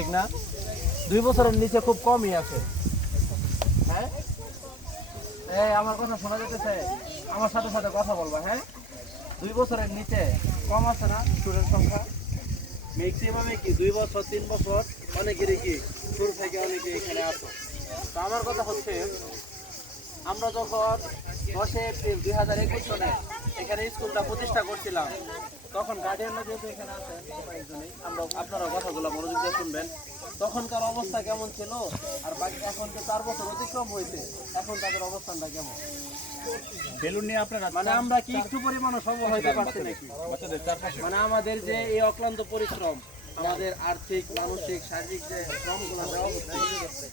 ঠিক না? দুই বছরের নিচে খুব কমই আছে। হ্যাঁ? আমার কথা শোনা যেতেছে আমার সাথে সাথে কথা বলবা হ্যাঁ? দুই বছরের নিচে কম আছে না স্টুডেন্ট সংখ্যা? ম্যাক্সিমামে কি, দুই বছর, তিন বছর? অনেকেরই কি শুরু থেকে অনেকে এখানে আসো তো আমার কথা হচ্ছে, আমরা যখন দশে এপ্রিল দুই হাজার একুশ সনে এখানে স্কুলটা প্রতিষ্ঠা করছিলাম। তখন গার্ডিয়ানরা যেহেতু এখানে আছেন কয়েকজনই আমরা আপনারা কথাগুলো মনোযোগ দিয়ে শুনবেন। তখনকার অবস্থা কেমন ছিল? আর বাকি এখন যে চার বছর অতিক্রম হয়েছে এখন তাদের অবস্থানটা কেমন? বেলুন নিয়ে আপনারা মানে আমরা কি একটু পরিমাণও সফল হইতে পারছি নাকি? মানে আমাদের যে এই অক্লান্ত পরিশ্রম আমাদের আর্থিক মানসিক শারীরিক যে শ্রমগুলো দেওয়া হচ্ছে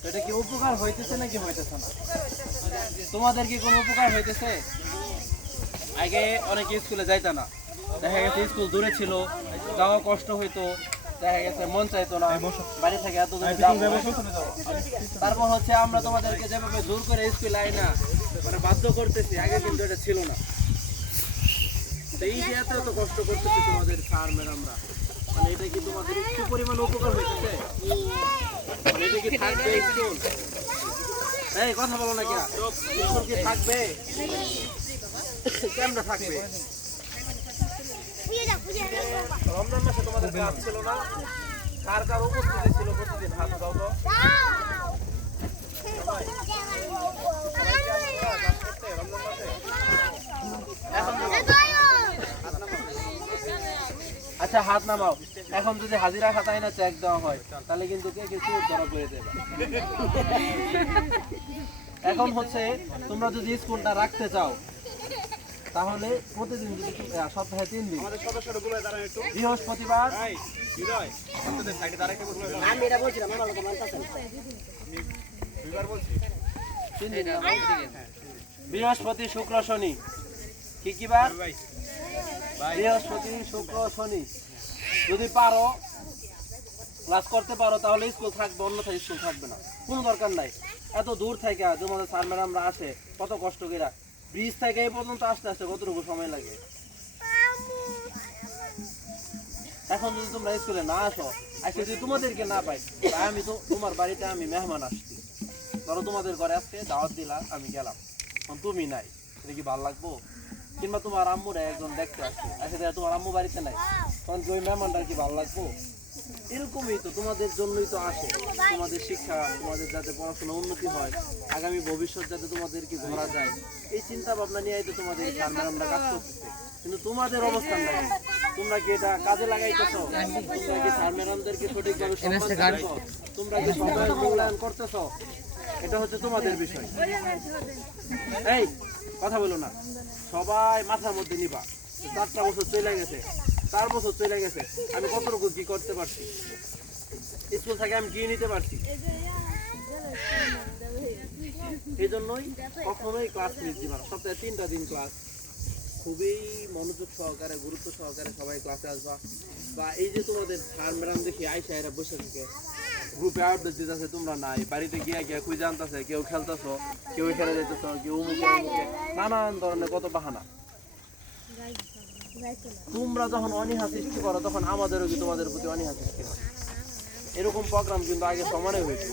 এটা কি উপকার হইতেছে নাকি হইতেছে না? তোমাদের কি কোনো উপকার হইতেছে? আগে অনেকে স্কুলে যাইতা না। দেখা গেছে স্কুল দূরে ছিল যাওয়া কষ্ট হইতো দেখা গেছে মন চাইতো না বাড়ি থেকে এত দূরে তারপর হচ্ছে আমরা তোমাদেরকে যেভাবে দূর করে স্কুলে আই না মানে বাধ্য করতেছি আগে কিন্তু এটা ছিল না। এই যে এত এত কষ্ট করতেছি তোমাদের স্যার ম্যাডামরা মানে এটা কি তোমাদের একটু পরিমাণ উপকার হইতেছে? মানে এটা কি থাকবে স্কুল? এই কথা বলো না কেন। স্কুল কি থাকবে? কেমন থাকবে। রমজান মাসে তোমাদের ক্লাস ছিল না? কার কার উপস্থিতি ছিল প্রতিদিন? হাত দাও তো। আচ্ছা হাত নামাও। এখন যদি হাজিরা খাতায় না চেক দেওয়া হয়, তাহলে কিন্তু কে কিছু ধরা পড়ে দেবে এখন হচ্ছে, তোমরা যদি স্কুলটা রাখতে চাও তাহলে প্রতিদিন যদি সপ্তাহে তিন দিন। আমাদের সদস্যরা গুলো দাঁড়ান একটু বৃহস্পতিবার না, বৃহস্পতি শুক্র শনি। কি কি বার? বৃহস্পতি শুক্র শনি। যদি পারো ক্লাস করতে পারো তাহলে স্কুল থাকবে অন্যথায় স্কুল থাকবে না। কোনো দরকার নাই। এত দূর থেকে তোমাদের স্যার ম্যাডামরা আসে কত কষ্ট করে ব্রিজ থেকে এই পর্যন্ত আসতে আসতে কতটুকু সময় লাগে? এখন যদি তোমরা স্কুলে না আসো, আজকে যদি তোমাদেরকে না পাই, তাই আমি তো তোমার বাড়িতে আমি মেহমান আসছি। ধরো তোমাদের ঘরে আজকে দাওয়াত দিলা আমি গেলাম। এখন তুমি নাই, এটা কি ভালো লাগবো? কিংবা তোমার আম্মুরা একজন দেখতে আসছে আচ্ছা তোমার আম্মু বাড়িতে নাই, তখন কি ওই মেহমানটার কি ভালো লাগবো? এরকমই তো তোমাদের জন্যই তো আসে। তোমাদের শিক্ষা তোমাদের যাতে পড়াশোনা উন্নতি হয় আগামী ভবিষ্যৎ যাতে তোমাদেরকে ধরা যায়। এই চিন্তা ভাবনা নিয়ে তো তোমাদের ম্যাডামরা কাজ করতেছে। কিন্তু তোমাদের অবস্থান নাই তোমরা কি এটা কাজে লাগাইতেছো? তোমরা কি স্যার ম্যাডামদেরকে সঠিকভাবে সম্মান তোমরা কি সময়ের মূল্যায়ন করতেছো? এটা হচ্ছে তোমাদের বিষয়। এই কথা বলো না। সবাই মাথার মধ্যে নিবা। চারটা বছর চলে গেছে। চার বছর চলে গেছে। আমি কতটুকু কি করতে পারছি? স্কুল থেকে আমি কি নিতে পারছি? এই জন্যই কখনোই ক্লাস মিস দিবা সপ্তাহে তিনটা দিন ক্লাস খুবই মনোযোগ সহকারে, গুরুত্ব সহকারে সবাই ক্লাসে আসবা। বা এই যে তোমাদের স্যার ম্যাডাম দেখি আইসা এরা বসে থাকে। গ্রুপে আপডেট দিতেছে, তোমরা নাই। বাড়িতে গিয়া গিয়া খুঁজে আনতেছে। কেউ খেলতেছো, কেউ খেলে যেতেছ কেউ নানান ধরনের কত বাহানা। তোমরা যখন অনীহা সৃষ্টি করো, তখন আমাদেরও কি তোমাদের প্রতি অনীহা সৃষ্টি হয়? এরকম প্রোগ্রাম কিন্তু আগে সমানে হইতো।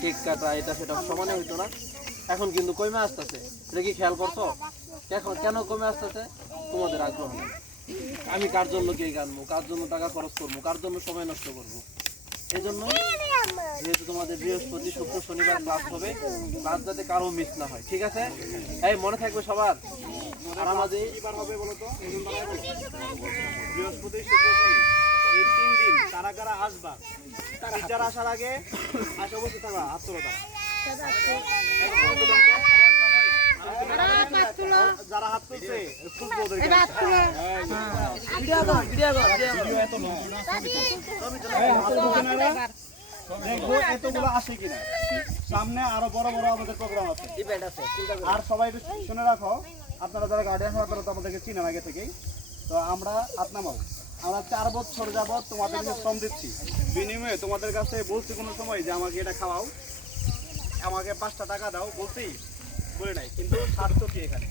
ঠিক কাটা এটা সেটা সমানে হইতো না। এখন কিন্তু কমে আসতেছে। এটা কি খেয়াল করছ? এখন কেন কমে আসতেছে? তোমাদের আগ্রহ নেই। আমি কার জন্য কে গানবো? কার জন্য টাকা খরচ করব? কার জন্য সময় নষ্ট করব? এই জন্য যেহেতু তোমাদের বৃহস্পতি, শুক্র, শনিবার ক্লাস হবে ক্লাস যাতে কারও মিস না হয়। ঠিক আছে? এই মনে থাকবে সবার? আর আমাদের কিবার হবে বলো তো বৃহস্পতি এই তিন দিন কারা কারা আসবা? টিচার আসার আগে আসে অবশ্যই থাকবা হাত তোলো যারা হাত তুলছে দেখব এতগুলো আসে কিনা সামনে আরও বড় বড় আমাদের প্রোগ্রাম আছে। আর সবাই শুনে রাখো আপনারা যারা গার্ডিয়ান হয় তারা তো আমাদেরকে চিনেন আগে থেকেই, তো আমরা আপনামাও আমরা চার বছর যাবৎ তোমাদেরকে শ্রম দিচ্ছি বিনিময়ে তোমাদের কাছে বলছি কোনো সময় যে আমাকে এটা খাওয়াও, আমাকে পাঁচটা টাকা দাও, বলছি, বলে নাই, কিন্তু স্বার্থ কি এখানে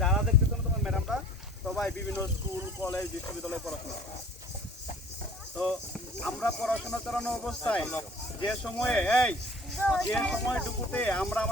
যারা দেখতেছো না তোমার ম্যাডামরা সবাই বিভিন্ন স্কুল কলেজ বিশ্ববিদ্যালয়ে পড়াশোনা। তো আমরা পড়াশোনা চালানো অবস্থায় যে সময়ে, এই, যে সময়টুকুতে আমরা